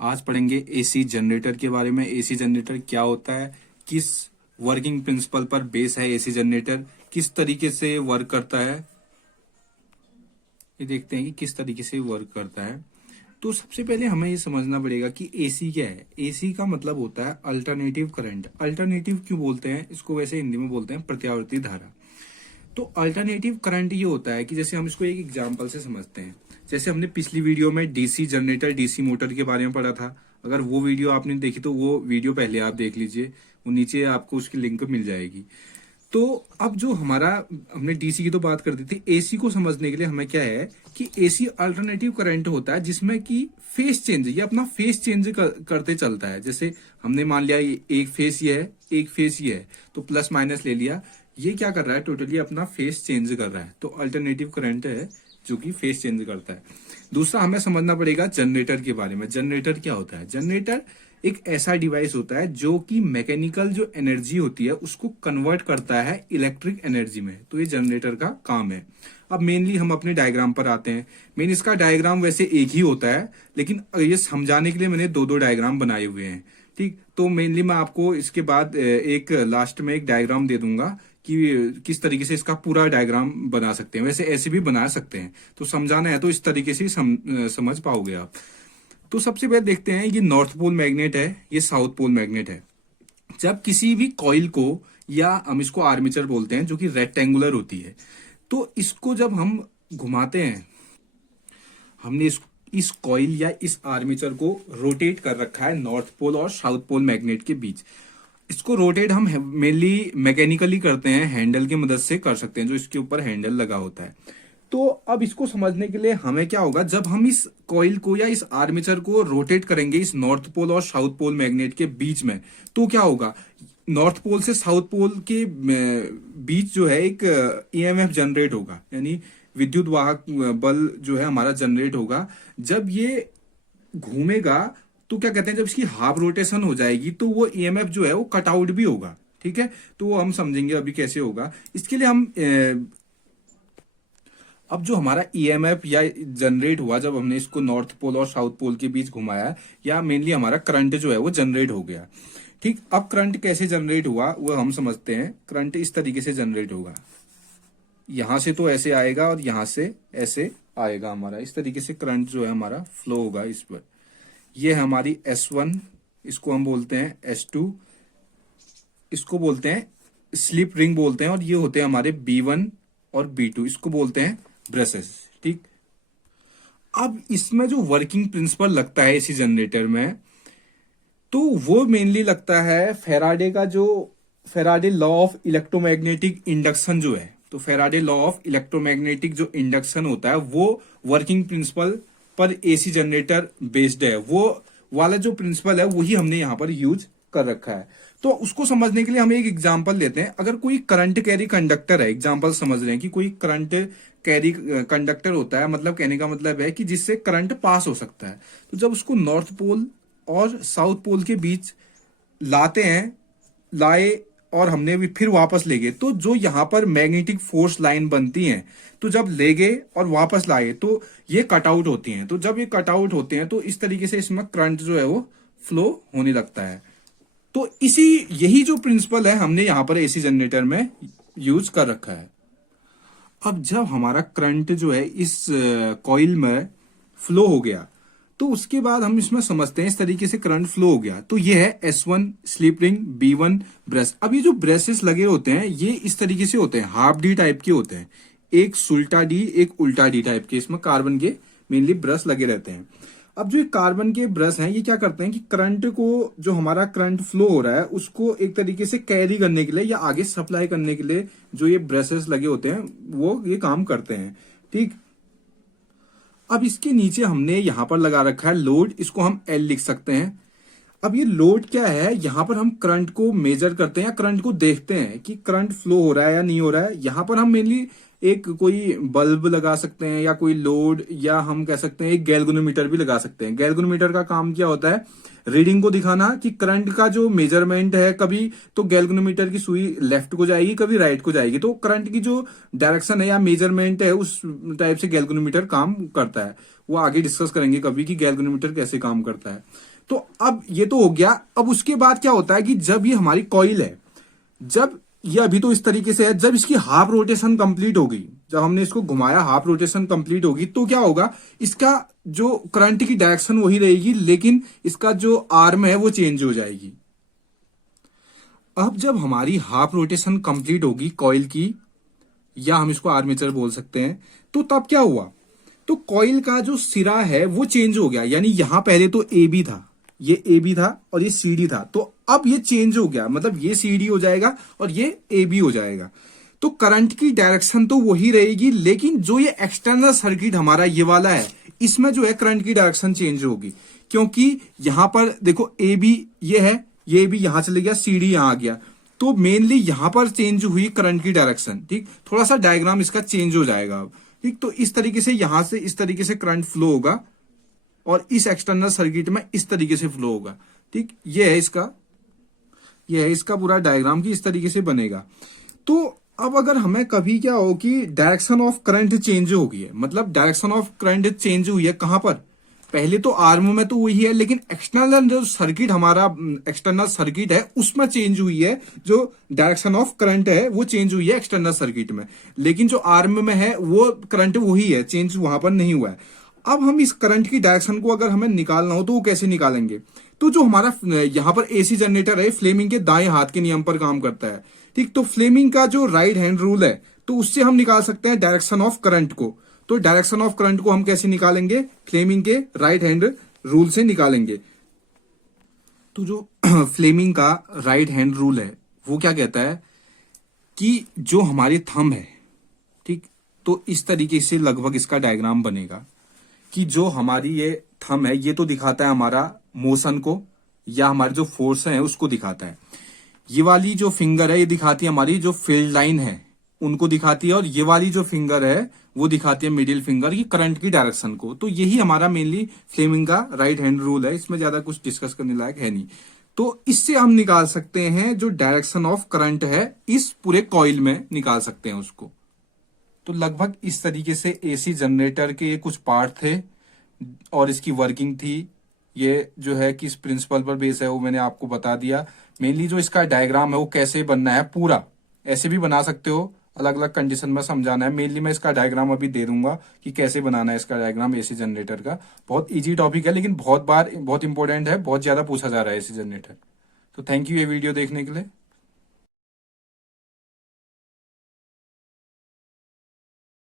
आज पढ़ेंगे AC generator के बारे में। एसी जनरेटर क्या होता है, किस वर्किंग प्रिंसिपल पर बेस है एसी जनरेटर, किस तरीके से वर्क करता है, ये देखते हैं कि किस तरीके से वर्क करता है। तो सबसे पहले हमें ये समझना पड़ेगा कि एसी क्या है। एसी का मतलब होता है अल्टरनेटिव करंट। अल्टरनेटिव क्यों बोलते हैं इसको, वैसे हिंदी में बोलते हैं प्रत्यावर्ती धारा। तो अल्टरनेटिव करंट ये होता है कि जैसे हम इसको एक एग्जांपल से समझते हैं। जैसे हमने पिछली वीडियो में डीसी जनरेटर, डीसी मोटर के बारे में पढ़ा था। अगर वो वीडियो आपने देखी तो वो वीडियो पहले आप देख लीजिए, वो नीचे आपको उसकी लिंक मिल जाएगी। तो अब जो हमारा, हमने डीसी की तो बात कर दी थी, एसी को समझने के लिए हमें क्या है कि एसी अल्टरनेटिव करंट होता है जिसमें कि फेस चेंज, ये अपना फेस चेंज करते चलता है। जैसे हमने मान लिया एक फेस ये है, एक फेस ये है, तो प्लस माइनस ले लिया। ये क्या कर रहा है, टोटली अपना फेस चेंज कर रहा है। तो अल्टरनेटिव करंट है जो कि फेस चेंज करता है। दूसरा हमें समझना पड़ेगा जनरेटर के बारे में। जनरेटर क्या होता है? जनरेटर एक ऐसा डिवाइस होता है जो कि मैकेनिकल जो एनर्जी होती है उसको कन्वर्ट करता है इलेक्ट्रिक एनर्जी में। तो ये जनरेटर का काम है। अब मेनली हम अपने डायग्राम पर आते हैं। मेन इसका डायग्राम वैसे एक ही होता है, लेकिन ये समझाने के लिए मैंने दो दो डायग्राम बनाए हुए हैं। ठीक, तो मेनली मैं आपको इसके बाद एक लास्ट में एक डायग्राम दे दूंगा कि किस तरीके से इसका पूरा डायग्राम बना सकते हैं। वैसे ऐसे भी बना सकते हैं, तो समझाना है तो इस तरीके से समझ पाओगे आप। तो सबसे पहले देखते हैं, ये नॉर्थ पोल मैग्नेट है, ये साउथ पोल मैग्नेट है। जब किसी भी कॉइल को, या हम इसको आर्मेचर बोलते हैं, जो कि रेक्टेंगुलर होती है, तो इसको जब हम घुमाते हैं, हमने इस कॉइल या इस आर्मेचर को रोटेट कर रखा है नॉर्थ पोल और साउथ पोल मैग्नेट के बीच। इसको रोटेट हम मेनली मैकेनिकली करते हैं, हैंडल की मदद से कर सकते हैं, जो इसके ऊपर हैंडल लगा होता है। तो अब इसको समझने के लिए हमें क्या होगा, जब हम इस कॉइल को या इस आर्मेचर को रोटेट करेंगे इस नॉर्थ पोल और साउथ पोल मैग्नेट के बीच में, तो क्या होगा, नॉर्थ पोल से साउथ पोल के बीच जो है एक ईएमएफ जनरेट होगा, यानी विद्युत वाहक बल जो है हमारा जनरेट होगा। जब ये घूमेगा तो क्या कहते हैं, जब इसकी हाफ रोटेशन हो जाएगी तो वो ईएमएफ जो है वो कट आउट भी होगा। ठीक है, तो वो हम समझेंगे अभी कैसे होगा। इसके लिए हम अब जो हमारा ईएमएफ या जनरेट हुआ जब हमने इसको नॉर्थ पोल और साउथ पोल के बीच घुमाया, या मेनली हमारा करंट जो है वो जनरेट हो गया। ठीक, अब करंट कैसे जनरेट हुआ वो हम समझते हैं। करंट इस तरीके से जनरेट होगा, यहां से तो ऐसे आएगा और यहां से ऐसे आएगा हमारा। इस तरीके से करंट जो है हमारा फ्लो होगा इस पर। ये है हमारी S1, इसको हम बोलते हैं S2, इसको बोलते हैं स्लिप रिंग बोलते हैं, और ये होते हैं हमारे B1 और B2, इसको बोलते हैं ब्रशेस। ठीक, अब इसमें जो वर्किंग प्रिंसिपल लगता है इसी जनरेटर में, तो वो मेनली लगता है फेराडे का, जो Faraday law of electromagnetic induction जो है। तो फेराडे लॉ ऑफ इलेक्ट्रोमैग्नेटिक जो इंडक्शन होता है वो वर्किंग प्रिंसिपल पर एसी जनरेटर बेस्ड है। वो वाला जो प्रिंसिपल है वही हमने यहाँ पर यूज कर रखा है। तो उसको समझने के लिए हम एक एग्जांपल लेते हैं। अगर कोई करंट कैरी कंडक्टर है, एग्जांपल समझ रहे हैं कि कोई करंट कैरी कंडक्टर होता है, मतलब कहने का मतलब है कि जिससे करंट पास हो सकता है। तो जब उसको नॉर्थ पोल और साउथ पोल के बीच लाते हैं, लाए और हमने भी फिर वापस ले गए, तो जो यहाँ पर मैग्नेटिक फोर्स लाइन बनती है, तो जब ले गए और वापस लाए तो ये कट आउट होती हैं। तो जब ये कट आउट होते हैं तो इस तरीके से इसमें करंट जो है वो फ्लो होने लगता है। तो यही जो प्रिंसिपल है हमने यहाँ पर एसी जनरेटर में यूज कर रखा है। अब जब हमारा करंट जो है इस कॉइल में फ्लो हो गया, तो उसके बाद हम इसमें समझते हैं, इस तरीके से करंट फ्लो हो गया, तो ये है S1 slip ring, B1 brush. अब ये जो ब्रशेस लगे होते हैं ये इस तरीके से होते हैं, हाफ डी टाइप के होते हैं, एक सुल्टा डी एक उल्टा डी टाइप के। इसमें कार्बन के मेनली ब्रश लगे रहते हैं। अब जो कार्बन के ब्रश हैं ये क्या करते हैं कि करंट को, जो हमारा करंट फ्लो हो रहा है उसको एक तरीके से कैरी करने के लिए या आगे सप्लाई करने के लिए जो ये ब्रशेस लगे होते हैं वो ये काम करते हैं। ठीक, अब इसके नीचे हमने यहां पर लगा रखा है लोड, इसको हम L लिख सकते हैं। अब ये लोड क्या है, यहां पर हम करंट को मेजर करते हैं या करंट को देखते हैं कि करंट फ्लो हो रहा है या नहीं हो रहा है। यहां पर हम मेनली एक कोई बल्ब लगा सकते हैं या कोई लोड, या हम कह सकते हैं एक गैल्वेनोमीटर भी लगा सकते हैं। गैल्वेनोमीटर का काम क्या होता है, रीडिंग को दिखाना कि करंट का जो मेजरमेंट है, कभी तो गैल्वेनोमीटर की सुई लेफ्ट को जाएगी, कभी राइट को जाएगी, तो करंट की जो डायरेक्शन है या मेजरमेंट है उस टाइप से गैल्वेनोमीटर काम करता है। वो आगे डिस्कस करेंगे कभी कि गैल्वेनोमीटर कैसे काम करता है। तो अब ये तो हो गया। अब उसके बाद क्या होता है कि जब ये हमारी कॉइल है, जब ये अभी तो इस तरीके से है, जब इसकी हाफ रोटेशन कंप्लीट होगी, जब हमने इसको घुमाया हाफ रोटेशन कंप्लीट होगी, तो क्या होगा, इसका जो करंट की डायरेक्शन वही रहेगी, लेकिन इसका जो आर्म है वो चेंज हो जाएगी। अब जब हमारी हाफ रोटेशन कंप्लीट होगी कॉइल की, या हम इसको आर्मेचर बोल सकते हैं, तो तब क्या हुआ, तो कॉइल का जो सिरा है वो चेंज हो गया। यानी यहां पहले तो ए बी था, ये ए बी था और ये सी डी था, तो अब ये चेंज हो गया, मतलब ये सी डी हो जाएगा और ये ए बी हो जाएगा। तो करंट की डायरेक्शन तो वही रहेगी, लेकिन जो ये एक्सटर्नल सर्किट हमारा ये वाला है, इसमें जो है करंट की डायरेक्शन चेंज होगी, क्योंकि यहां पर देखो ए बी ये है, ये भी यहां चले गया, सी डी यहां आ गया, तो मेनली यहां पर चेंज हुई करंट की डायरेक्शन। ठीक, थोड़ा सा डायग्राम इसका चेंज हो जाएगा अब। ठीक, तो इस तरीके से यहां से इस तरीके से करंट फ्लो होगा और इस एक्सटर्नल सर्किट में इस तरीके से फ्लो होगा। ठीक, ये है इसका पूरा डायग्राम की इस तरीके से बनेगा। तो अब अगर हमें कभी क्या हो कि डायरेक्शन ऑफ करंट चेंज हो गई है, मतलब डायरेक्शन ऑफ करंट चेंज हुई है कहां पर, पहले तो आर्म में तो वही है, लेकिन एक्सटर्नल जो सर्किट हमारा एक्सटर्नल सर्किट है उसमें चेंज हुई है, जो डायरेक्शन ऑफ करंट है वो चेंज हुई है एक्सटर्नल सर्किट में, लेकिन जो आर्म में है वो करंट वही है, चेंज वहां पर नहीं हुआ है। अब हम इस करंट की डायरेक्शन को अगर हमें निकालना हो तो वो कैसे निकालेंगे, तो जो हमारा यहाँ पर एसी जनरेटर है फ्लेमिंग के दाएं हाथ के नियम पर काम करता है। ठीक, तो फ्लेमिंग का जो राइट हैंड रूल है, तो उससे हम निकाल सकते हैं डायरेक्शन ऑफ करंट को। तो डायरेक्शन ऑफ करंट को हम कैसे निकालेंगे, फ्लेमिंग के राइट हैंड रूल से निकालेंगे। तो जो फ्लेमिंग का राइट हैंड रूल है वो क्या कहता है कि जो हमारे थंब है, ठीक, तो इस तरीके से लगभग इसका डायग्राम बनेगा कि जो हमारी ये थंब है ये तो दिखाता है हमारा मोशन को या हमारे जो फोर्स है उसको दिखाता है। ये वाली जो फिंगर है ये दिखाती है हमारी जो फील्ड लाइन है उनको दिखाती है, और ये वाली जो फिंगर है वो दिखाती है मिडिल फिंगर की करंट की डायरेक्शन को। तो यही हमारा मेनली फ्लेमिंग का राइट हैंड रूल है, इसमें ज्यादा कुछ डिस्कस करने लायक है नहीं। तो इससे हम निकाल सकते हैं जो डायरेक्शन ऑफ करंट है इस पूरे कॉइल में निकाल सकते हैं उसको। तो लगभग इस तरीके से एसी जनरेटर के कुछ पार्ट थे और इसकी वर्किंग थी। ये जो है किस प्रिंसिपल पर बेस है वो मैंने आपको बता दिया। मेनली जो इसका डायग्राम है वो कैसे बनना है, पूरा ऐसे भी बना सकते हो, अलग अलग कंडीशन में समझाना है। मेनली मैं इसका डायग्राम अभी दे दूंगा कि कैसे बनाना है इसका डायग्राम एसी जनरेटर का। बहुत इजी टॉपिक है लेकिन बहुत बार बहुत इंपॉर्टेंट है, बहुत ज्यादा पूछा जा रहा है एसी जनरेटर। तो थैंक यू ये वीडियो देखने के लिए।